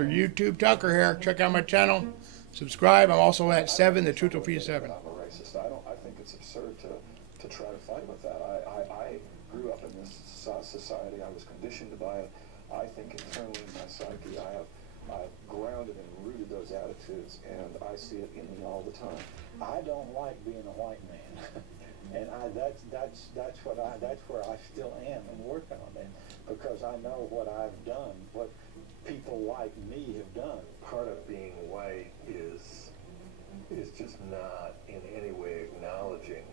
Dr. YouTube Tucker here. Check out my channel. Subscribe. I'm also at 7, The Truth Will Free You 7. I'm a racist. I think it's absurd to try to fight with that. I grew up in this society. I was conditioned by it. I think internally in my psyche, I've grounded and rooted those attitudes, and I see it in me all the time. I don't like being a white man. And that's where I still am and working on that, because I know what I've done, what people like me have done. Part of being white is just not in any way acknowledging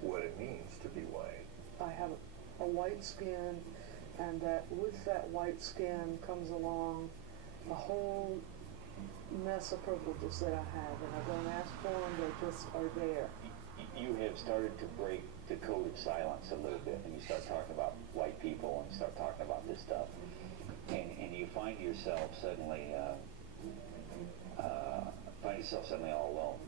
what it means to be white. I have a white skin, and that with that white skin comes along a whole mess of privileges that I have, and I don't ask for them, they just are there. You have started to break the code of silence a little bit, and you start talking about white people and start talking about this stuff, and you find yourself suddenly all alone.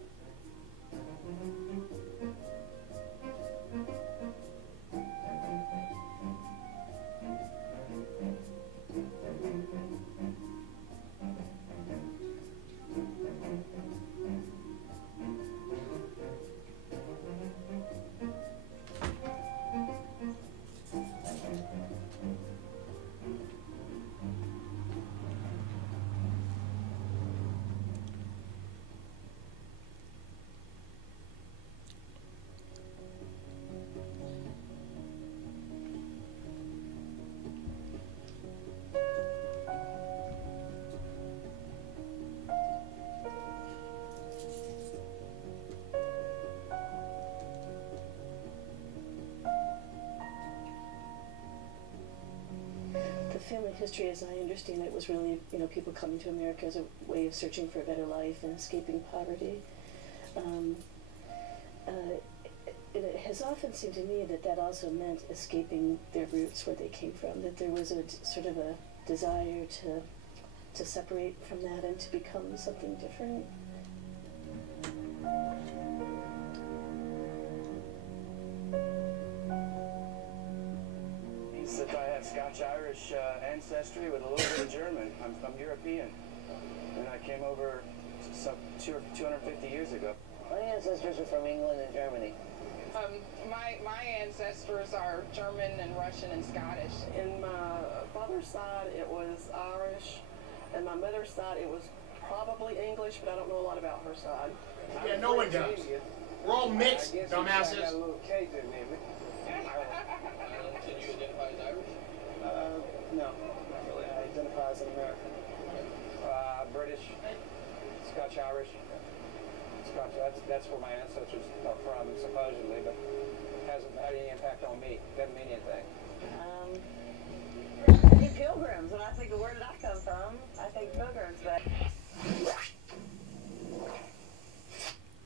Family history, as I understand it, was really, people coming to America as a way of searching for a better life and escaping poverty. It has often seemed to me that also meant escaping their roots, where they came from, that there was a sort of a desire to separate from that and to become something different. That I have Scotch-Irish ancestry with a little bit of German. I'm European, and I came over some 250 years ago. My ancestors are from England and Germany. My ancestors are German and Russian and Scottish. In my father's side, it was Irish, and my mother's side, it was probably English, but I don't know a lot about her side. Yeah, no one does. We're all mixed, dumbasses. I got a little Cajun in me. Can you identify as Irish? No, not really. I identify as an American. British, Scotch-Irish. Scotch, that's where my ancestors are from, supposedly, but it hasn't had any impact on me. Doesn't mean anything. I think pilgrims, and I think, where did I come from? I think pilgrims, but...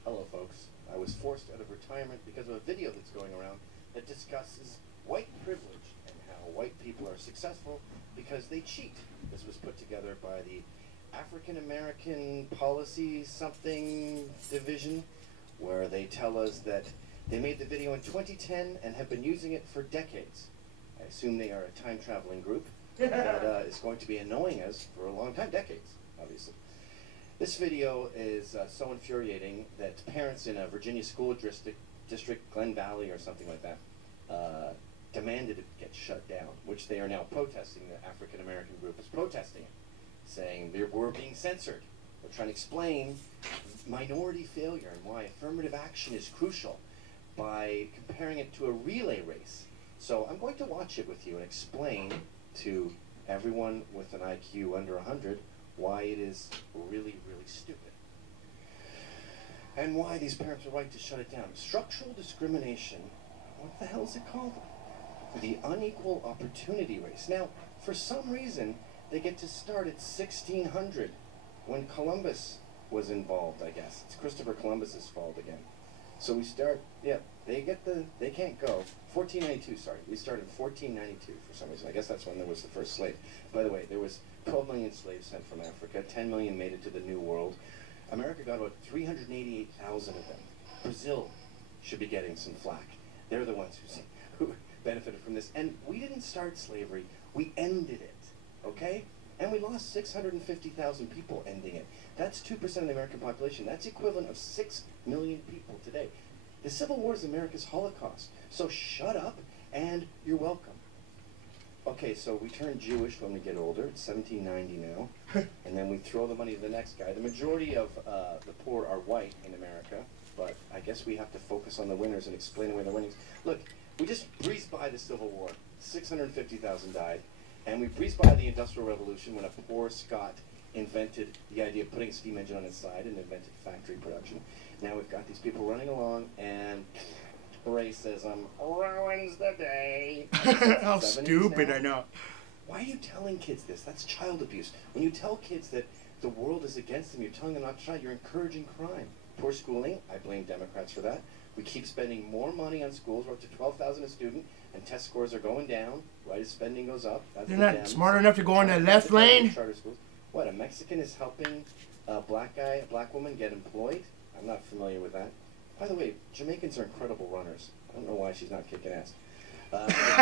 Hello, folks. I was forced out of retirement because of a video that's going around that discusses white privilege and how white people are successful because they cheat. This was put together by the African American Policy something division, where they tell us that they made the video in 2010 and have been using it for decades. I assume they are a time-traveling group that is going to be annoying us for a long time, decades, obviously. This video is so infuriating that parents in a Virginia school district, Glen Valley or something like that, demanded it get shut down, which they are now protesting. The African American group is protesting it, saying we're being censored. We're trying to explain minority failure and why affirmative action is crucial by comparing it to a relay race. So I'm going to watch it with you and explain to everyone with an IQ under 100 why it is really, really stupid. And why these parents are right to shut it down. Structural discrimination, what the hell is it called? The unequal opportunity race. Now, for some reason, they get to start at 1600, when Columbus was involved, I guess. It's Christopher Columbus's fault again. So we start, yeah, they can't go. 1492, sorry. We started in 1492 for some reason. I guess that's when there was the first slave. By the way, there was 12 million slaves sent from Africa. 10 million made it to the New World. America got about 388,000 of them. Brazil should be getting some flack. They're the ones who benefited from this. And we didn't start slavery. We ended it, okay? And we lost 650,000 people ending it. That's 2% of the American population. That's equivalent of 6 million people today. The Civil War is America's Holocaust. So shut up and you're welcome. Okay, so we turn Jewish when we get older. It's 1790 now. And then we throw the money to the next guy. The majority of the poor are white in America, but I guess we have to focus on the winners and explain away the winnings. Look, we just breezed by the Civil War. 650,000 died. And we breezed by the Industrial Revolution when a poor Scot invented the idea of putting a steam engine on his side and invented factory production. Now we've got these people running along, and racism ruins the day. How stupid, I know. Why are you telling kids this? That's child abuse. When you tell kids that the world is against them, you're telling them not to try, you're encouraging crime. Poor schooling, I blame Democrats for that. We keep spending more money on schools. We're up to $12,000 a student, and test scores are going down, right, as spending goes up. That's They're not smart enough to go on that left lane? Charter schools. What, a Mexican is helping a black woman get employed? I'm not familiar with that. By the way, Jamaicans are incredible runners. I don't know why she's not kicking ass.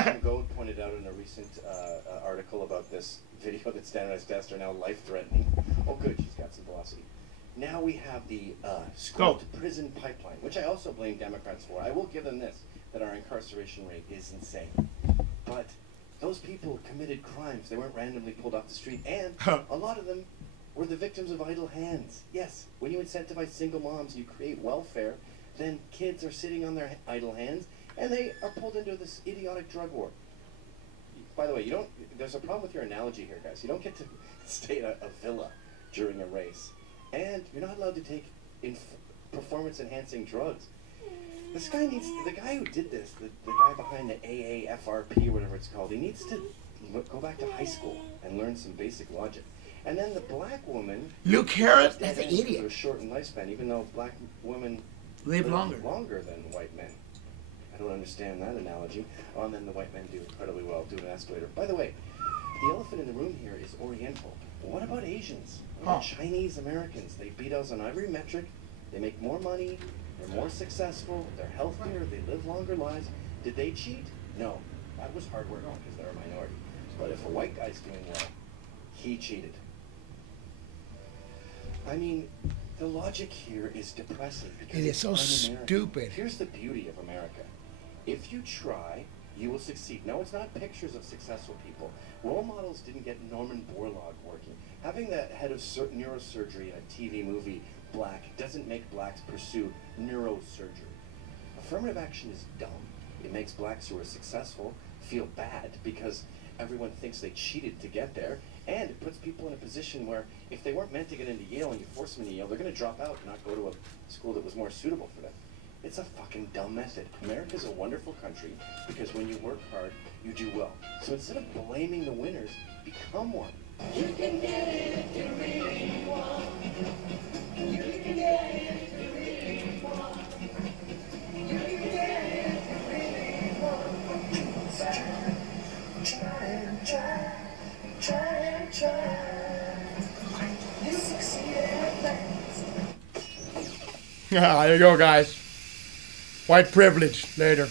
Tim Goad pointed out in a recent article about this video that standardized tests are now life-threatening. Oh good, she's got some velocity. Now we have the school-to-prison pipeline, which I also blame Democrats for. I will give them this, that our incarceration rate is insane. But those people committed crimes. They weren't randomly pulled off the street, and a lot of them were the victims of idle hands. Yes, when you incentivize single moms, you create welfare, then kids are sitting on their idle hands, and they are pulled into this idiotic drug war. By the way, there's a problem with your analogy here, guys. You don't get to stay in a villa during a race. And you're not allowed to take performance-enhancing drugs. This guy needs, the guy who did this, the guy behind the AAFRP, whatever it's called, he needs to go back to high school and learn some basic logic. And then the black woman... Luke Harris, that's an idiot. ...a shortened lifespan, even though black women live longer than white men. I don't understand that analogy. Oh, and then the white men do incredibly well doing an escalator. By the way, the elephant in the room here is Oriental. But what about Asians? What about Chinese Americans? They beat us on every metric. They make more money. They're more successful. They're healthier. They live longer lives. Did they cheat? No. That was hard work because they're a minority. But if a white guy's doing well, he cheated. I mean, the logic here is depressing because it is so stupid. Here's the beauty of America. If you try, you will succeed. No, it's not pictures of successful people. Role models didn't get Norman Borlaug working. Having the head of neurosurgery in a TV movie black doesn't make blacks pursue neurosurgery. Affirmative action is dumb. It makes blacks who are successful feel bad because everyone thinks they cheated to get there, and it puts people in a position where if they weren't meant to get into Yale and you force them into Yale, they're going to drop out and not go to a school that was more suitable for them. It's a fucking dumb method. America's a wonderful country because when you work hard, you do well. So instead of blaming the winners, become one. You can get it if you really want. You can get it if you really want. You can get it if you really want. Try and try, try and try. You succeed at last. There you go, guys. White privilege. Later.